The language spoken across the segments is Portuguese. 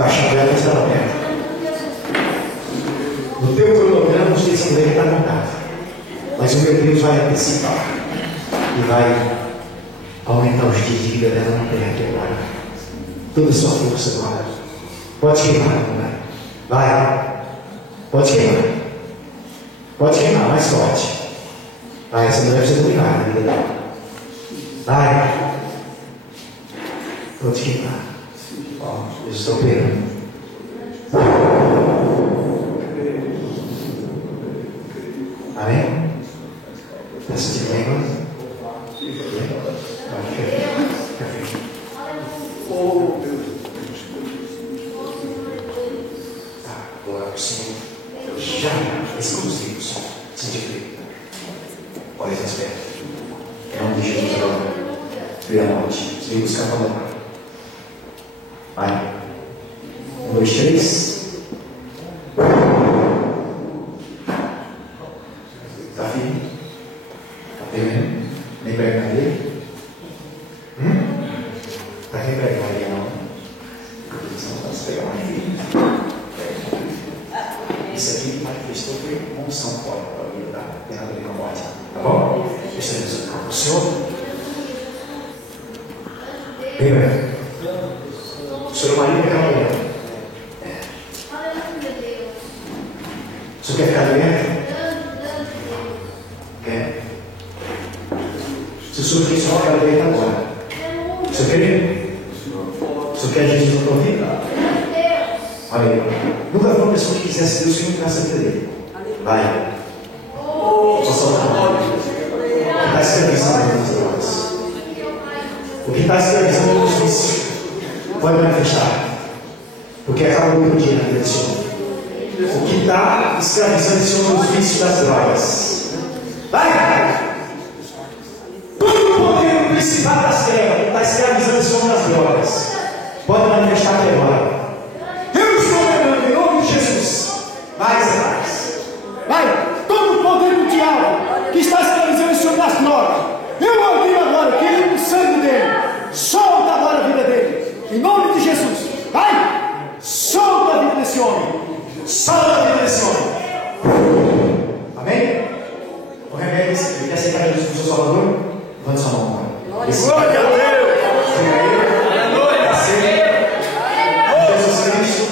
caixão dela estava perto. No teu cronograma, os dias dele está contado. Mas o meu Deus vai antecipar e vai aumentar os dias de vida dela na terra aqui agora. Toda a sua força agora. Pode queimar, não vai? Pode queimar. Pode queimar, mais forte. Vai, essa mulher precisa cuidar na vida dela. Vai. Pode queimar. Ó, eu estou operando. Amém? Peço de lembra. Glória ao Senhor. Já exclusivos. Sentido. Olha as pernas. É onde Jesus veio a morte. Veio buscar a palavra. Vai. 1, 2, 3. Está firme? Está pegando? Nem pega na dele? Está quem pega ali, não? Não vai se pegar mais firme. Isso aqui manifestou foi uma unção forte para a vida, tá? Não tem nada a ver com a morte. Tá bom? Deixa eu dizer. O Senhor? Bem, o senhor marido é calma. O senhor quer ficar doente? Quer? Se o senhor quer só ficar doente agora. O senhor quer? O senhor quer Jesus na tua vida? Olha aí. Nunca foi uma pessoa que quisesse Deus que não tivesse a vida dele. Vai. Só soltar. O que está escravizando nas drogas? O que está escravizando nos vícios? Pode manifestar. Porque acaba o dia na vida do Senhor. O que está escravizando o Senhor nos vícios das drogas? Vai! Todo o poder do principado das trevas está escravizando o Senhor nas drogas. Pode manifestar até agora. Eu estou orando em nome de Jesus. Vai, Satanás. Vai! Todo o poder do diabo que está escravizando o Senhor nas drogas. Eu ordeno agora que ele, o sangue dele, solta agora a vida dele. Em nome de Jesus. Vai! Solta a vida desse homem. Solta a vida desse homem. Amém? O remédio, ele quer aceitar Jesus como seu Salvador? Levante sua mão. Glória a Deus! Jesus Cristo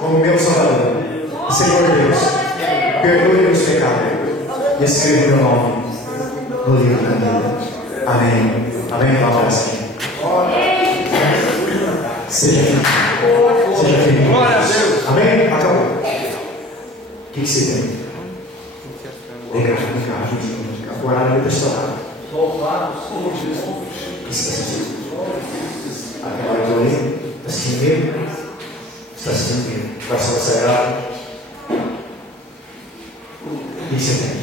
como meu Salvador. Senhor Deus, perdoe meus pecados e escreva meu nome no livro da vida. Amém. Amém. Vamos assim. Seja feliz. Seja feliz. Glória a Deus. Amém? Acabou. O que você tem? Vem cá. O horário é personal. O que você está sentindo? Aquela dor aí? Está sentindo medo? Está sentindo medo? Coração acelerado? O que você tem?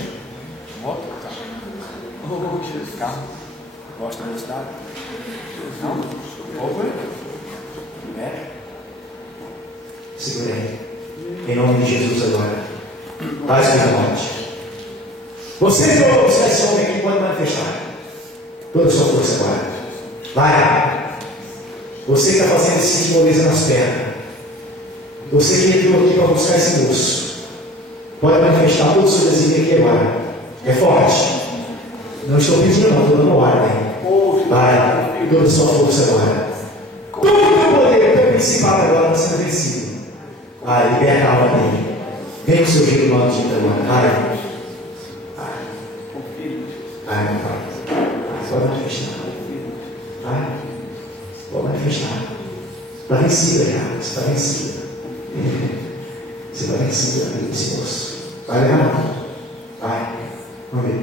Moto? Carro? Gosta da velocidade? Não? Over? É? Segura aí. Em nome de Jesus agora. Vai ser a morte. Você que ouve esse homem aqui pode manifestar toda a sua força agora. Vai. Você que está fazendo esse moleza nas pernas. Você que entrou aqui para buscar esse moço. Pode manifestar todo o seu desejo aqui agora. É forte. Não estou pedindo não, estou dando ordem. Vai. Toda a sua força agora. Todo o poder, todo o principal agora está sendo vencido. Vai, liberta a alma dele. Vem com o seu jeito maldito agora. Vai. Vai, meu pai. Pode manifestar. Vai. Pode manifestar. Está vencida já. Você está vencida. Você está vencida, esse moço. Vai levar a mão. Vai. Vamos ver.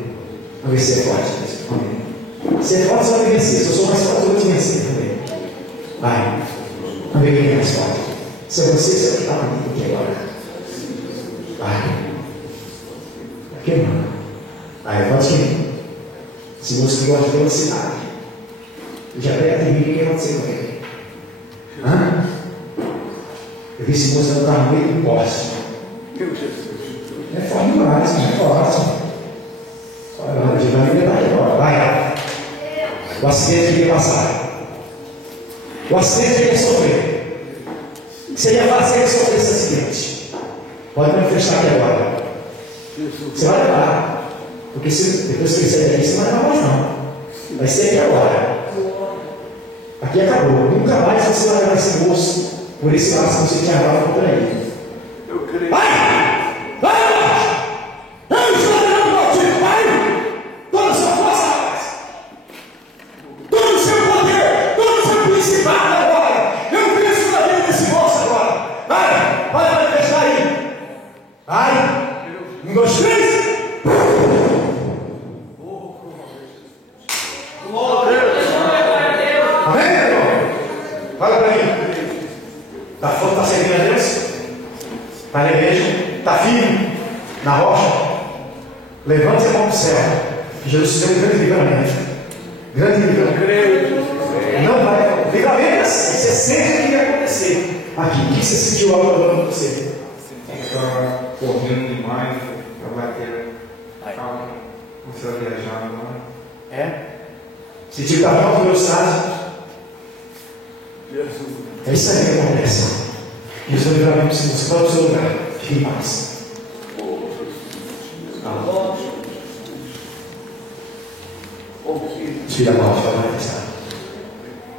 Vamos ver se é forte. Vamos ver. Se é forte, você vai vencer. Se eu sou mais forte, eu vou te vencer também. Vai. Vamos ver quem é mais forte. Se é você, você vai estar aqui agora. Vai. Aqui, mano. Vai, pode ir. Se você gosta de velocidade, eu já pega a terrível o que aconteceu com ele. Hã? Eu vi esse moço andando no carro meio do poste. É forte demais, é forte. Olha, de vai libertar agora. Vai. O acidente que ia passar. O acidente que ia sofrer. seria fácil resolver esse acidente. Pode manifestar aqui agora. Você vai levar. Porque se depois que ele sair daqui, você não vai levar mais não. Vai ser aqui agora. Aqui acabou. Nunca mais você vai levar esse moço por esse laço que você tinha gravado contra ele. Vai! Vai! Eu estou levando o tiro, vai! Toda a sua força, rapaz! Todo o seu poder! Todo o seu principado agora! Eu penso na vida desse moço agora! Vai! Vai manifestar aí! Vai! 1, 2, 3! Amém, irmão? Fala para mim. Está servindo a Deus? Está na igreja? Está firme? Na rocha? Levante a mão para o céu. Jesus te deu um grande livramento. Grande livramento. Não vai. Livramento, você sente o que vai acontecer. Aqui, o que você sentiu algo agora com você? Estava correndo demais para bater a calma. Comecei a viajar agora. É? Sentiu que está tão velocidade? É isso aí que acontece. E o seu livramento se buscar para o seu lugar. Fique em paz. Tira a mão, vai manifestar.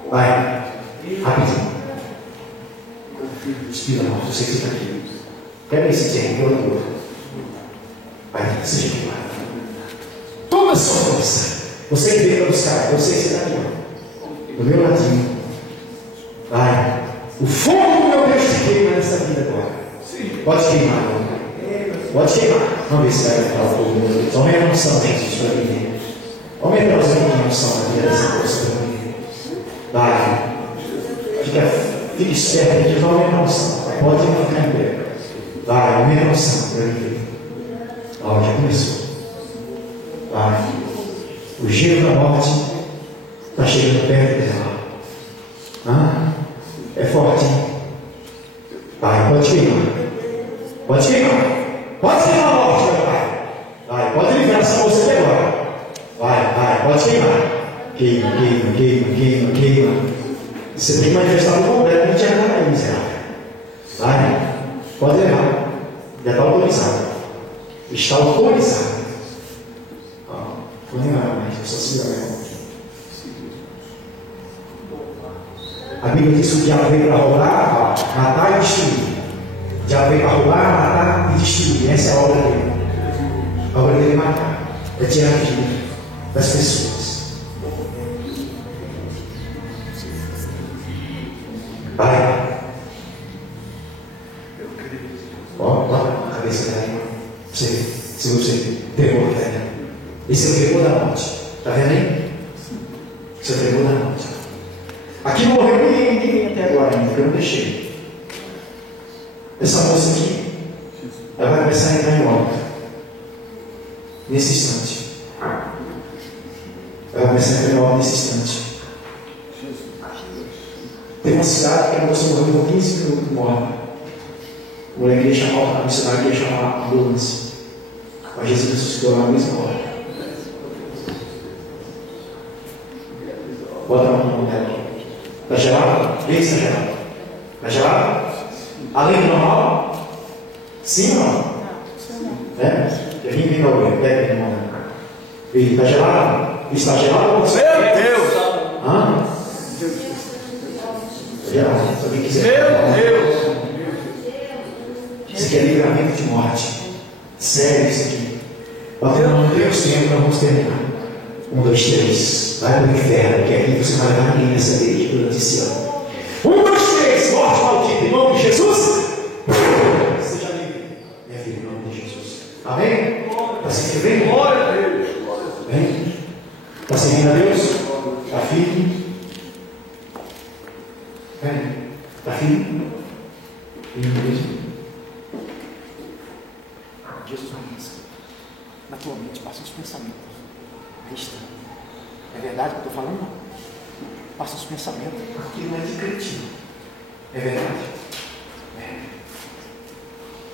Vai. Rapidinho. Tira a mão, eu sei que você está aqui. Quero esse tempo, todo mundo. Vai, seja queimado. Toda a sua força. Você que veio para buscar, eu sei que você está aqui, ó. Do meu ladinho. Vai. O fogo do meu Deus te queima nessa vida agora. Pode queimar, irmão. Pode queimar. Vamos ver se vai falar o fogo do meu Deus. Aumenta a unção, gente, para viver. Aumenta a unção na vida dessa força para viver. Vai. Fique esperto, gente. Aumenta a unção. Pode ficar em pé. Vai, aumenta a unção para viver. Ó, já começou. Vai. O gelo da morte está chegando perto dela. É forte, hein? Vai, pode queimar. Pode queimar. Pode queimar a morte, meu pai. Vai, pode livrar essa moça aqui agora. Vai, pode queimar. Queima. Você tem que manifestar o completo, não tinha nada aí, miserável. Vai, pode levar. Já está autorizado. Está autorizado. Não é mais, eu só sigo a minha mão. A Bíblia diz que o diabo veio para roubar, matar e destruir. O diabo veio para roubar, matar e destruir. Essa é a obra dele. A obra dele é matar, é tirar a vida das pessoas. Vai. Ó, a cabeça dela. Se você pegou a fé. Esse é o terror da morte. Está vendo aí? Esse é o terror da morte. Aqui não morreu ninguém até agora ainda, porque eu não deixei. Essa moça aqui, ela vai começar a entrar em óbito. Nesse instante. Ela vai começar a entrar em óbito nesse instante. Tem uma cidade que a moça morreu com 15 minutos morta. O moleque ia chamar, a missionária ia chamar a ambulância. Mas Jesus ressuscitou lá na mesma hora. Bota a mão na mão dela. Está gelado? Vê se está gelado. Está gelado? Além do normal? Sim ou não? É? Já vim vindo ao banho. Pega a mão dela. Está gelado? Está gelado ou você? Meu Deus! Hã? Está gelado. Se alguém quiser. Meu Deus! Isso aqui é livramento de morte. Sério isso aqui. Bota a mão no Deus, Senhor, nós vamos terminar. 1, 2, 3. Vai para o inferno, que aqui você vai levar ninguém nessa igreja durante esse ano. 1, 2, 3. Morte maldita, em nome de Jesus. Seja livre, minha filha, em nome de Jesus. Amém? Está sentindo bem? Glória a Deus. Bem? Está servindo a Deus? Está firme? Bem? Está firme? Jesus não pensa. Na tua mente passa os pensamentos. Aí está. É verdade o que eu estou falando? Não. Passa os pensamentos. Aquilo não é de cretino. É verdade? É.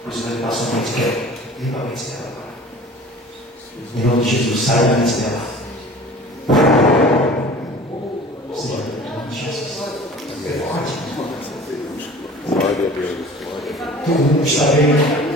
Por isso vai limpar sua mente, quer limpa a mente dela agora. Em nome de Jesus, sai da mente dela. Senhor, em nome de Jesus. É forte. Todo mundo está bem.